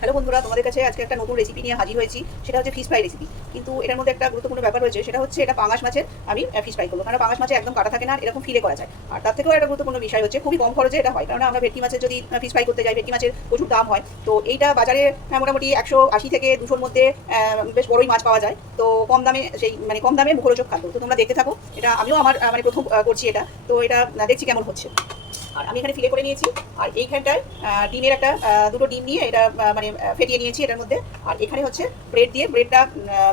Hello বন্ধুরা, তোমাদের কাছে আজকে একটা নতুন রেসিপি নিয়ে হাজির হয়েছি। সেটা হচ্ছে ফিশ ফ্রাই রেসিপি। কিন্তু এটার মধ্যে একটা গুরুত্বপূর্ণ ব্যাপার রয়েছে, সেটা হচ্ছে এটা পাঙাশ মাছের আমি ফিশ ফ্রাই করবো। কারণ পাঙাশ মাছে একদম কাটা থাকে না, এরকম ফিলে করা যায়। আর তার থেকেও একটা গুরুত্বপূর্ণ বিষয় হচ্ছে খুবই কম খরচে এটা হয়। কারণ আমরা ভেটকি মাছের যদি ফিশ ফ্রাই করতে যাই, ভেটকি মাছের প্রচুর দাম হয়। তো এইটা বাজারে মোটামুটি 180 থেকে 200-র মধ্যে বেশ বড়ই মাছ পাওয়া যায়। তো কম দামে কম দামে মুখরোচক খাদ্য। তো তোমরা দেখতে থাকো। এটা আমিও আমার প্রথম করছি এটা। তো এটা দেখছি কেমন হচ্ছে। আর আমি এখানে ফিলে করে নিয়েছি। আর এইখানটায় ডিমের একটা দুটো ডিম নিয়ে এটা ফেটিয়ে নিয়েছি এটার মধ্যে। আর এখানে হচ্ছে ব্রেডটা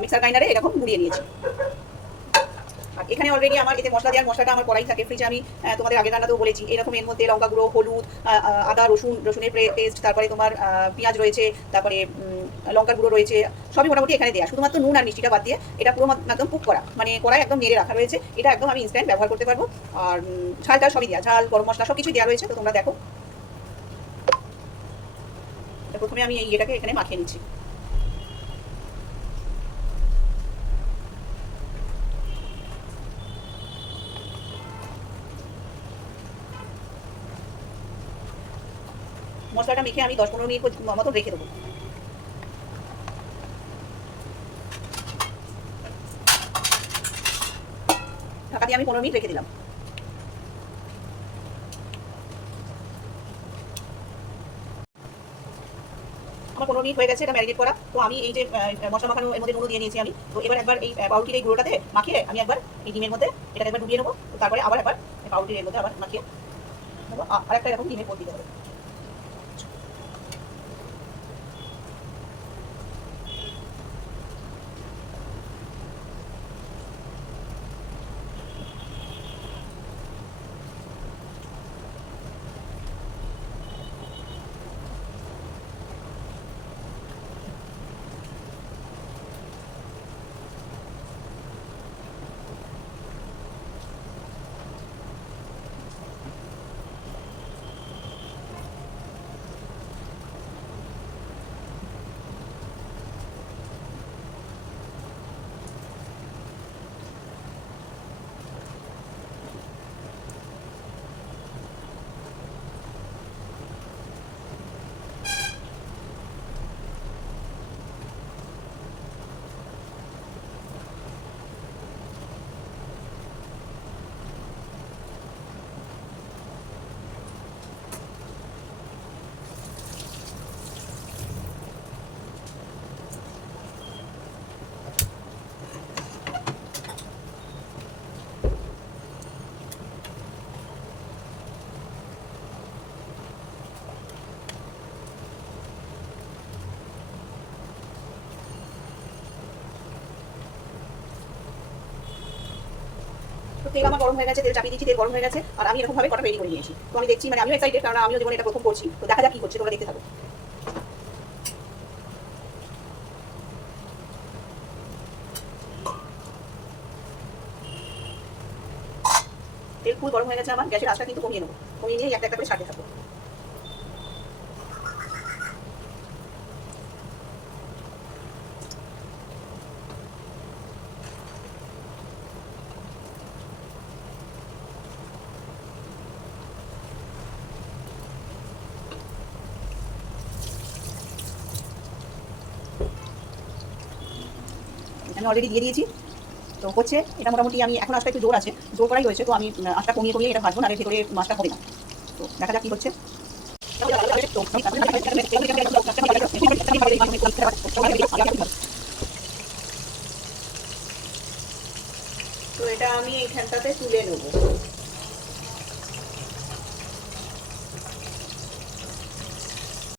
মিক্সার গ্রাইন্ডারে এরকম গুঁড়িয়ে নিয়েছি। আর এখানে অলরেডি আমার এতে মশলা দেওয়ার মশলাটা আমার করাই থাকে ফ্রিজে। আমি তোমাদের আগের রান্নাতেও বলেছি, এরকম এর মধ্যে লঙ্কা গুঁড়ো, হলুদ, আদা, রসুনের পেস্ট, তারপরে তোমার পেঁয়াজ রয়েছে, তারপরে লঙ্কার গুঁড়ো রয়েছে। সবই মোটামুটি এখানে দেওয়া, শুধুমাত্র নুন আর মিষ্টিটা বাদ দিয়ে এটা পুরো একদম কুক করা, কড়াই একদম নেড়ে রাখা রয়েছে। এটা একদম আমি ইনস্ট্যান্ট ব্যবহার করতে পারবো। আর ঝালটা সবই দেওয়া, ঝাল, গরম মশলা সব কিছুই দেওয়া রয়েছে। তো তোমরা দেখো। প্রথমে আমি এটাকে এখানে মাখিয়ে নিচ্ছি। মশলাটা মেখে আমি 10-15 মিনিট মতন রেখে দেবো। ঢাকা দিয়ে আমি 15 মিনিট রেখে দিলাম। আমার 15 মিনিট হয়ে গেছে এটা ম্যারিনেট করা। তো আমি এই যে মশলা মাখানো এর মধ্যে নুন দিয়ে নিয়েছি আমি। তো এবার একবার এই পাউরুটির এই গুঁড়োটাতে মাখিয়ে আমি একবার এই ডিমের মধ্যে এটা একবার ডুবিয়ে নেবো। তো তারপরে আবার একবার পাউরুটির এর মধ্যে আবার মাখিয়ে নেবো। আর একটা এরকম ডিমের পোড় দিতে হবে। তো তেল আমার গরম হয়ে গেছে, তেল চাপিয়ে দিচ্ছি, তেল গরম হয়ে গেছে। আর আমি এরকমভাবে কটা রেডি করে নিয়েছি। তো আমি দেখছি, আমিও এক্সাইটেড, কারণ আমিও জীবনে এটা প্রথম করছি। তো দেখা যাক কি হচ্ছে, তোমরা দেখতে থাকো। তেল ফুল গরম হয়ে গেছে আমার। গ্যাসের আঁচটা কিন্তু কমিয়ে নেবো, কমিয়ে নিয়ে একটা একটা করে ছাড়তে থাকবো। আমি অলরেডি দিয়ে দিয়েছি। তো হচ্ছে এটা মোটামুটি, আমি এখন আঁচটা একটু জোর আছে, জোর করাই হয়েছে। তো আমি আঁচটা কমিয়ে কমিয়ে এটা ভাজবো, না এর ভেতরে মাছটা হবে না। তো দেখা যাক কি হচ্ছে। তো এটা আমি এইখানটাতে তুলে নেবো।